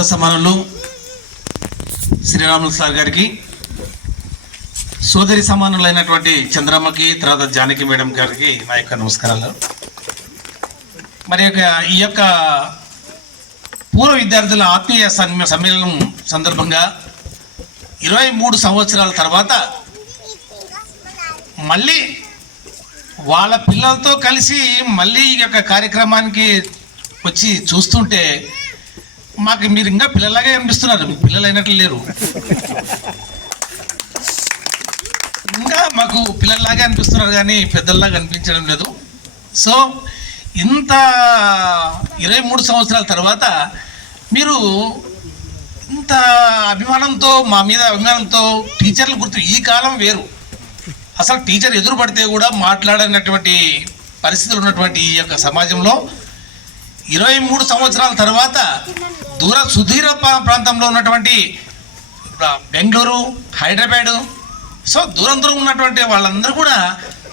సోదర సమానులు శ్రీరాములు సార్ గారికి, సోదరి సమానులైనటువంటి చంద్రమ్మకి, తర్వాత జానకి మేడం గారికి నా యొక్క నమస్కారాలు. మరి ఈ యొక్క పూర్వ విద్యార్థుల ఆత్మీయ సమ్మేళనం సందర్భంగా 23 సంవత్సరాల తర్వాత మళ్ళీ వాళ్ళ పిల్లలతో కలిసి మళ్ళీ ఈ యొక్క కార్యక్రమానికి వచ్చి చూస్తుంటే మాకు మీరు ఇంకా పిల్లలాగే అనిపిస్తున్నారు. పిల్లలు అయినట్లు లేరు, ఇంకా మాకు పిల్లల్లాగే అనిపిస్తున్నారు కానీ పెద్దల్లాగా అనిపించడం లేదు. సో ఇంత 23 సంవత్సరాల తర్వాత మీరు ఇంత అభిమానంతో, మా మీద అభిమానంతో టీచర్లు గుర్తు, ఈ కాలం వేరు. అసలు టీచర్ ఎదురు పడితే కూడా మాట్లాడనటువంటి పరిస్థితులు ఉన్నటువంటి ఈ యొక్క సమాజంలో 23 సంవత్సరాల తర్వాత సుదూర ప్రాంతంలో ఉన్నటువంటి బెంగళూరు, హైదరాబాదు, సో దూరం ఉన్నటువంటి వాళ్ళందరూ కూడా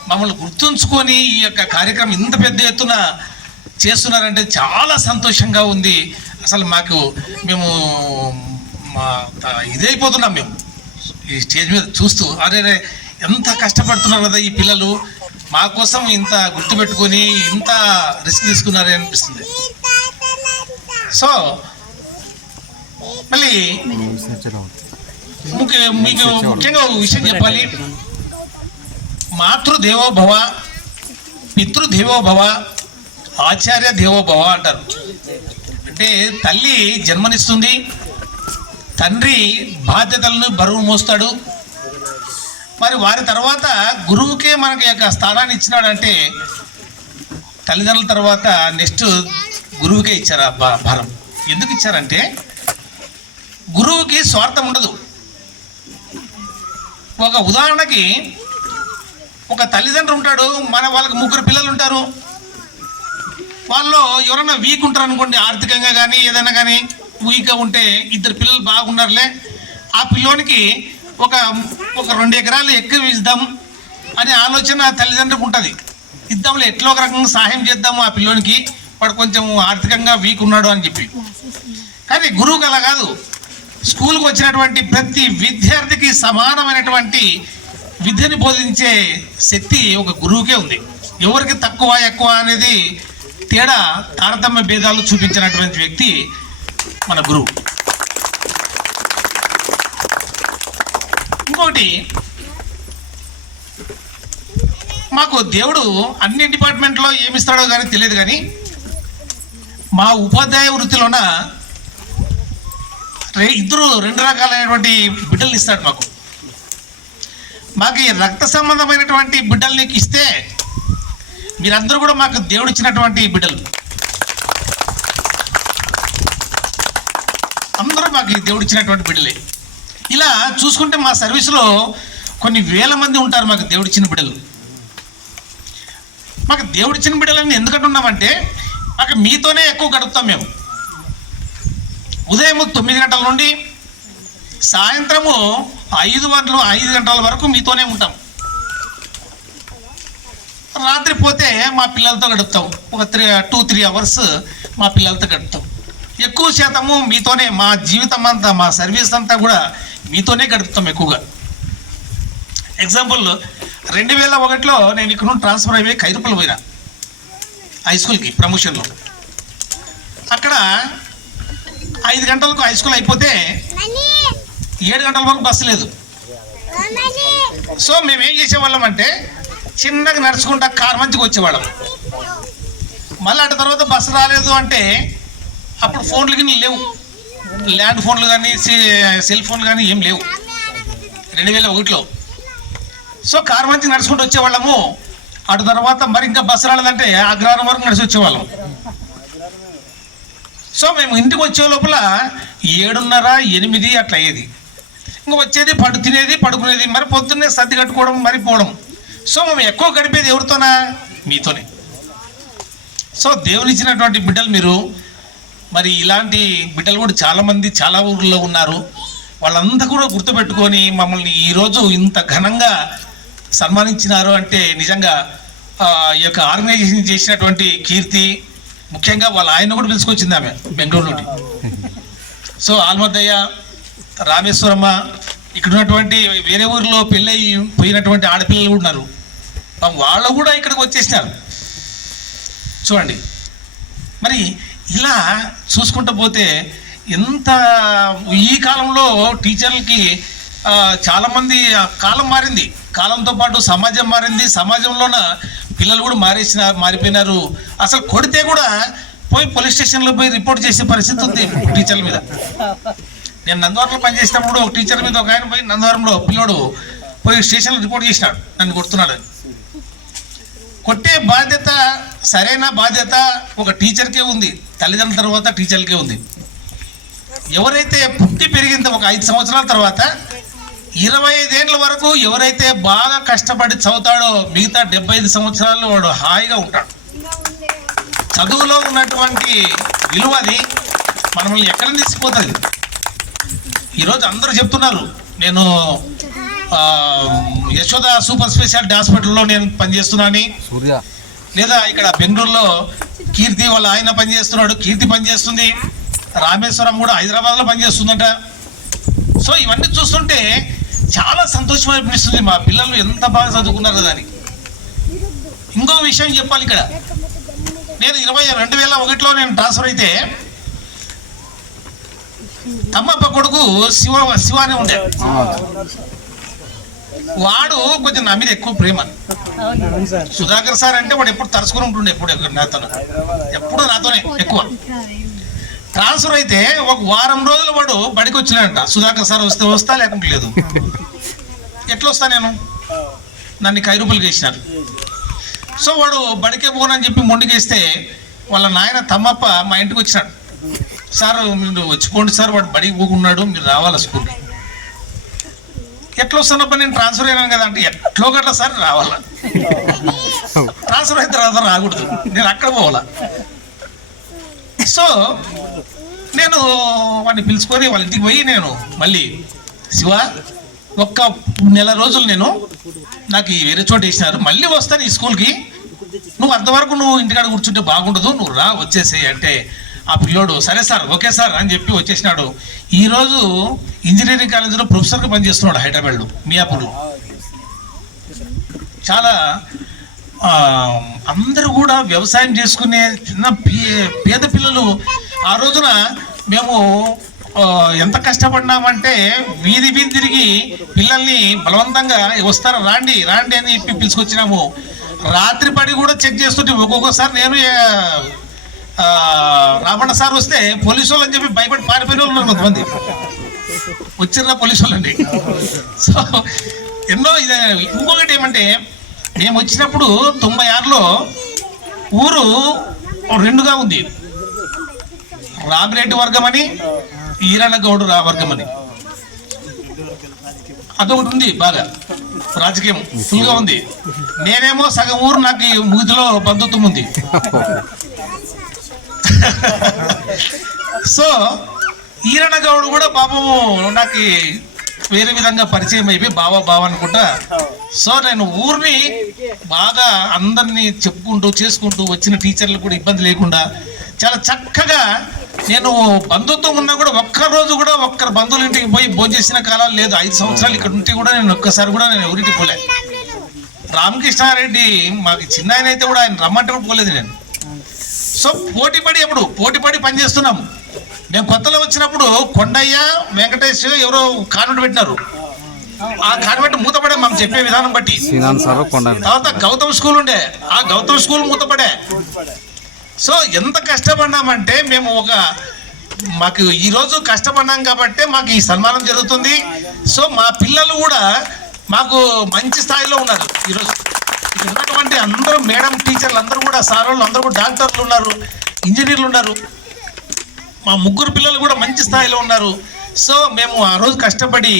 మమ్మల్ని గుర్తుంచుకొని ఈ యొక్క కార్యక్రమం ఇంత పెద్ద ఎత్తున చేస్తున్నారంటే చాలా సంతోషంగా ఉంది. అసలు మేము ఇదైపోతున్నాం. మేము ఈ స్టేజ్ మీద చూస్తూ అరే ఎంత కష్టపడుతున్నారు కదా ఈ పిల్లలు, మా కోసం ఇంత గుర్తుపెట్టుకొని ఇంత రిస్క్ తీసుకున్నారే అనిపిస్తుంది. సో మళ్ళీ మీకు ముఖ్యంగా ఒక విషయం చెప్పాలి. మాతృదేవోభవ, పితృదేవోభవ, ఆచార్య దేవోభవ అంటారు. అంటే తల్లి జన్మనిస్తుంది, తండ్రి బాధ్యతలను బరువు మోస్తాడు. మరి వారి తర్వాత గురువుకే మనకి యొక్క స్థానాన్ని ఇచ్చినాడంటే తల్లిదండ్రుల తర్వాత నెక్స్ట్ గురువుకే ఇచ్చారు ఆ భారం. ఎందుకు ఇచ్చారంటే గురువుకి స్వార్థం ఉండదు. ఒక ఉదాహరణకి ఒక తల్లిదండ్రులు ఉంటాడు, వాళ్ళకి 3 పిల్లలు ఉంటారు. వాళ్ళు ఎవరైనా వీక్ ఉంటారు అనుకోండి, ఆర్థికంగా కానీ ఏదైనా కానీ వీక్గా ఉంటే 2 పిల్లలు బాగున్నారులే, ఆ పిల్లోనికి ఒక 2 ఎకరాలు ఎక్కువ ఇద్దాం అనే ఆలోచన తల్లిదండ్రులకు ఉంటుంది. ఇద్దాంలే, ఎట్లా ఒక రకంగా సహాయం చేద్దాము ఆ పిల్లోనికి, వాడు కొంచెం ఆర్థికంగా వీక్ ఉన్నాడు అని చెప్పి. కానీ గురువుకి అలా కాదు. స్కూల్కి వచ్చినటువంటి ప్రతి విద్యార్థికి సమానమైనటువంటి విద్యని బోధించే శక్తి ఒక గురువుకే ఉంది. ఎవరికి తక్కువ ఎక్కువ అనేది తేడా, తారతమ్య భేదాలు చూపించినటువంటి వ్యక్తి మన గురువు. ఇంకొకటి, మాకు దేవుడు అన్ని డిపార్ట్మెంట్లో ఏమిస్తాడో కానీ తెలియదు, కానీ మా ఉపాధ్యాయ వృత్తిలోన 2 రకాలైనటువంటి బిడ్డలు ఇస్తాడు మాకు ఈ రక్త సంబంధమైనటువంటి బిడ్డల్ని ఇస్తే మీరందరూ కూడా మాకు దేవుడు ఇచ్చినటువంటి బిడ్డలు. అందరూ మాకు దేవుడు ఇచ్చినటువంటి బిడ్డలే. ఇలా చూసుకుంటే మా సర్వీసులో కొన్ని వేల మంది ఉంటారు మాకు దేవుడిచ్చిన బిడ్డలు. మాకు దేవుడిచ్చిన బిడ్డలని ఎందుకంటున్నామంటే మాకు మీతోనే ఎక్కువ గడుపుతాం. మేము ఉదయం 9 గంటల నుండి సాయంత్రము 5 గంటల వరకు మీతోనే ఉంటాం. రాత్రి పోతే మా పిల్లలతో గడుపుతాం. ఒక 2-3 అవర్స్ మా పిల్లలతో గడుపుతాం. ఎక్కువ శాతము మీతోనే, మా జీవితం అంతా, మా సర్వీస్ అంతా కూడా మీతోనే గడుపుతాం ఎక్కువగా. ఎగ్జాంపుల్, 2001లో నేను ఇక్కడ నుండి ట్రాన్స్ఫర్ అయిపోయి ఖైరుపల్లి పోయినా హై స్కూల్కి ప్రమోషన్లో. అక్కడ 5 గంటలకు హై స్కూల్ అయిపోతే 7 గంటల వరకు బస్సు లేదు. సో మేమేం చేసేవాళ్ళం అంటే చిన్నగా నడుచుకుంటా కారు మంచిగా వచ్చేవాళ్ళం. మళ్ళీ అటు తర్వాత బస్సు రాలేదు అంటే అప్పుడు ఫోన్లు కానీ లేవు, ల్యాండ్ ఫోన్లు కానీ సెల్ ఫోన్లు కానీ ఏం లేవు 2001లో. సో కారు మంచిగా నడుచుకుంటూ వచ్చేవాళ్ళము. అటు తర్వాత మరి ఇంకా బస్సు రాలేదంటే అగ్రహారం వరకు నడిచి వచ్చేవాళ్ళం. సో మేము ఇంటికి వచ్చే లోపల 7:30-8 అట్లా అయ్యేది. ఇంకా వచ్చేది, తినేది, పడుకునేది, మరి పొద్దున్నే సర్ది కట్టుకోవడం, మరి పోవడం. సో మేము ఎక్కువ గడిపేది ఎవరితోనా? మీతోనే. సో దేవుని ఇచ్చినటువంటి బిడ్డలు మీరు. మరి ఇలాంటి బిడ్డలు కూడా చాలామంది చాలా ఊర్లో ఉన్నారు. వాళ్ళంతా కూడా గుర్తుపెట్టుకొని మమ్మల్ని ఈరోజు ఇంత ఘనంగా సన్మానించినారు అంటే నిజంగా ఈ యొక్క ఆర్గనైజేషన్ చేసినటువంటి కీర్తి, ముఖ్యంగా వాళ్ళ ఆయన కూడా పిలుచుకొచ్చింది ఆమె బెంగళూరు నుండి. సో ఆల్మద్దయ్య, రామేశ్వరమ్మ, ఇక్కడ ఉన్నటువంటి వేరే ఊరిలో పెళ్ళయి పోయినటువంటి ఆడపిల్లలు కూడా ఉన్నారు. వాళ్ళు కూడా ఇక్కడికి వచ్చేసినారు చూడండి. మరి ఇలా చూసుకుంటూ పోతే ఎంత ఈ కాలంలో టీచర్లకి చాలామంది, కాలం మారింది, కాలంతో పాటు సమాజం మారింది, సమాజంలోన పిల్లలు కూడా మారిపోయినారు. అసలు కొడితే కూడా పోయి పోలీస్ స్టేషన్లో పోయి రిపోర్ట్ చేసే పరిస్థితి ఉంది టీచర్ల మీద. నేను నందవరంలో పనిచేసినప్పుడు ఒక టీచర్ మీద ఒక ఆయన పోయి నందవరంలో పిల్లోడు పోయి స్టేషన్లో రిపోర్ట్ చేసినాడు, నన్ను కొడుతున్నాడు. కొట్టే బాధ్యత, సరైన బాధ్యత ఒక టీచర్కే ఉంది, తల్లిదండ్రుల తర్వాత టీచర్లకే ఉంది. ఎవరైతే పుట్టి పెరిగిన ఒక 5 సంవత్సరాల తర్వాత 25 ఏళ్ళ వరకు ఎవరైతే బాగా కష్టపడి చదువుతాడో మిగతా 75 సంవత్సరాలు వాడు హాయిగా ఉంటాడు. చదువులో ఉన్నటువంటి విలువని మనల్ని ఎక్కడ తీసుకుపోతుంది. ఈరోజు అందరూ చెప్తున్నారు, నేను యశోద సూపర్ స్పెషాలిటీ హాస్పిటల్లో నేను పనిచేస్తున్నాను, లేదా ఇక్కడ బెంగళూరులో కీర్తి వాళ్ళ ఆయన పనిచేస్తున్నాడు, కీర్తి పనిచేస్తుంది, రామేశ్వరం కూడా హైదరాబాద్లో పనిచేస్తుందంట. సో ఇవన్నీ చూస్తుంటే చాలా సంతోషం అనిపిస్తుంది, మా పిల్లలు ఎంత బాగా చదువుకున్నారు కదా అని. ఇంకో విషయం చెప్పాలి, ఇక్కడ నేను 2001లో నేను ట్రాన్స్ఫర్ అయితే తమ్మప్ప కొడుకు శివ అనే ఉండే, వాడు కొంచెం నా మీద ఎక్కువ ప్రేమ. సుధాకర్ సార్ అంటే వాడు ఎప్పుడు తరుచుకుని ఉంటుండే, ఎప్పుడు నాతోనే ఎక్కువ. ట్రాన్స్ఫర్ అయితే ఒక వారం రోజులు వాడు బడికి వచ్చినాడంట. సుధాకర్ సార్ వస్తే వస్తా, లేకుంటే లేదు. ఎట్లా వస్తా నేను, నన్ను 5 రూపాయలు వేసినారు. సో వాడు బడికే పోనని చెప్పి మొండికేస్తే వాళ్ళ నాయన తమ్మప్ప మా ఇంటికి వచ్చినాడు. సార్ మీరు వచ్చిపోండి సార్, వాడు బడికి పోకున్నాడు, మీరు రావాలా స్కూల్కి. ఎట్లా వస్తున్నప్ప, నేను ట్రాన్స్ఫర్ అయినాను కదా అంటే, ఎట్లో గట్లా సార్ రావాలా, ట్రాన్స్ఫర్ అయిన తర్వాత రాకూడదు, నేను అక్కడ పోవాలా. సో నేను వాడిని పిలుచుకొని వాళ్ళ ఇంటికి పోయి, నేను మళ్ళీ శివ ఒక్క నెల రోజులు నాకు వేరే చోట వేసినారు, మళ్ళీ వస్తాను ఈ స్కూల్కి, నువ్వు అంతవరకు నువ్వు ఇంటికాడ కూర్చుంటే బాగుండదు, నువ్వు రా వచ్చేసేయి అంటే, ఆ పిల్లోడు సరే సార్ ఓకే సార్ అని చెప్పి వచ్చేసినాడు. ఈరోజు ఇంజనీరింగ్ కాలేజీలో ప్రొఫెసర్గా పనిచేస్తున్నాడు హైదరాబాద్లో, మియాపూర్లో. చాలా అందరూ కూడా వ్యవసాయం చేసుకునే చిన్న పేద పిల్లలు. ఆ రోజున మేము ఎంత కష్టపడినామంటే వీధి తిరిగి పిల్లల్ని బలవంతంగా వస్తారా రాండి రాండి అని చెప్పి పిలుచుకొచ్చినాము. రాత్రి పడి కూడా చెక్ చేస్తుంటే ఒక్కొక్కసారి నేను రావణ సార్ వస్తే పోలీసు వాళ్ళు అని చెప్పి భయపడి పారిపోయిన వాళ్ళు ఉన్నారు కొంతమంది, వచ్చిర్రా పోలీసు వాళ్ళండి. సో ఎన్నో ఇది. ఇంకొకటి ఏమంటే, మేము వచ్చినప్పుడు 96లో ఊరు 2గా ఉంది, రామిరెడ్డి వర్గం అని, ఈరన్నగౌడు వర్గం అని. అదొకటి ఉంది, బాగా రాజకీయం ఫుల్గా ఉంది. నేనేమో సగం ఊరు నాకు ముగిదిలో బంధుత్వం ఉంది. సో ఈరన్నగౌడు కూడా పాపము నాకు వేరే విధంగా పరిచయం అయిపోయి బావ అనుకుంటా. సో నేను ఊరిని బాగా అందరినీ చెప్పుకుంటూ చేసుకుంటూ వచ్చిన టీచర్లు కూడా ఇబ్బంది లేకుండా చాలా చక్కగా నేను బంధుత్వం ఉన్నా కూడా ఒక్కరోజు కూడా ఒక్కరు బంధువుల ఇంటికి పోయి భోజనం చేసిన కాలాలు లేదు. 5 సంవత్సరాలు ఇక్కడ ఉంటే కూడా నేను ఒక్కసారి కూడా నేను ఎవరింటికి పోలే. రామకృష్ణారెడ్డి మాకు చిన్న ఆయన అయితే కూడా ఆయన రమ్మంటే కూడా పోలేదు నేను. సో పోటీపడి పనిచేస్తున్నాము. మేము కొత్తలో వచ్చినప్పుడు కొండయ్య, వెంకటేష్ ఎవరో కాన్వెంట్ పెట్టినారు. ఆ కాన్వెంట్ మూతపడే మనం చెప్పే విధానం బట్టి. తర్వాత గౌతమ్ స్కూల్ ఉండే, ఆ గౌతమ్ స్కూల్ మూతపడే. సో ఎంత కష్టపడ్డామంటే మేము మాకు ఈరోజు కష్టపడ్డాం కాబట్టి మాకు ఈ సన్మానం జరుగుతుంది. సో మా పిల్లలు కూడా మాకు మంచి స్థాయిలో ఉన్నారు. ఈరోజు ఇక్కడ ఉన్నటువంటి అందరూ మేడం టీచర్లు అందరూ కూడా, సార్ వాళ్ళు అందరూ కూడా డాక్టర్లు ఉన్నారు, ఇంజనీర్లు ఉన్నారు. మా 3 పిల్లలు కూడా మంచి స్థాయిలో ఉన్నారు. సో మేము ఆ రోజు కష్టపడి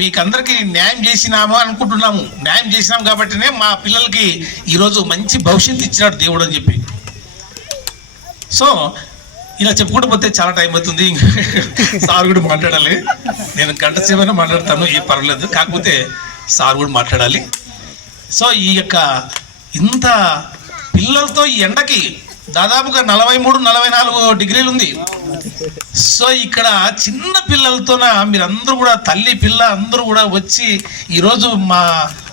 మీకు అందరికీ న్యాయం చేసినాము అనుకుంటున్నాము. న్యాయం చేసినాం కాబట్టినే మా పిల్లలకి ఈరోజు మంచి భవిష్యత్తు ఇచ్చినాడు దేవుడు అని చెప్పి. సో ఇలా చెప్పుకుంటూ పోతే చాలా టైం అవుతుంది. సార్ కూడా మాట్లాడాలి. నేను గంట సేపైనా మాట్లాడతాను, ఏ పర్వాలేదు. కాకపోతే సార్ కూడా మాట్లాడాలి. సో ఇంత పిల్లలతో ఈ ఎండకి దాదాపుగా 43-44 డిగ్రీలు ఉంది. సో ఇక్కడ చిన్న పిల్లలతోన మీరందరూ కూడా తల్లి పిల్ల అందరూ కూడా వచ్చి ఈరోజు మా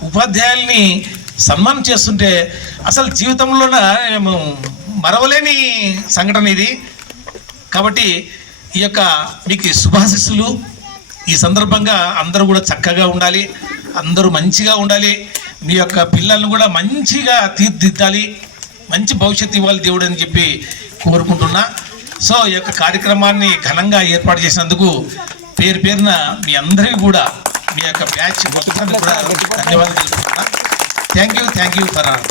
ఉపాధ్యాయుల్ని సన్మానం చేస్తుంటే అసలు జీవితంలోన మేము మరవలేని సంఘటన ఇది. కాబట్టి ఈ యొక్క మీకు శుభాశిస్సులు. ఈ సందర్భంగా అందరూ కూడా చక్కగా ఉండాలి, అందరూ మంచిగా ఉండాలి, మీ యొక్క పిల్లల్ని కూడా మంచిగా తీర్చిదిద్దాలి, మంచి భవిష్యత్తు ఇవ్వాలి దేవుడు అని చెప్పి కోరుకుంటున్నా. సో ఈ యొక్క కార్యక్రమాన్ని ఘనంగా ఏర్పాటు చేసినందుకు పేరు పేరున మీ అందరికీ కూడా మీ యొక్క బ్యాచ్ మొత్తాన్ని కూడా ధన్యవాదాలు తెలుపుతున్నా. Thank you for all.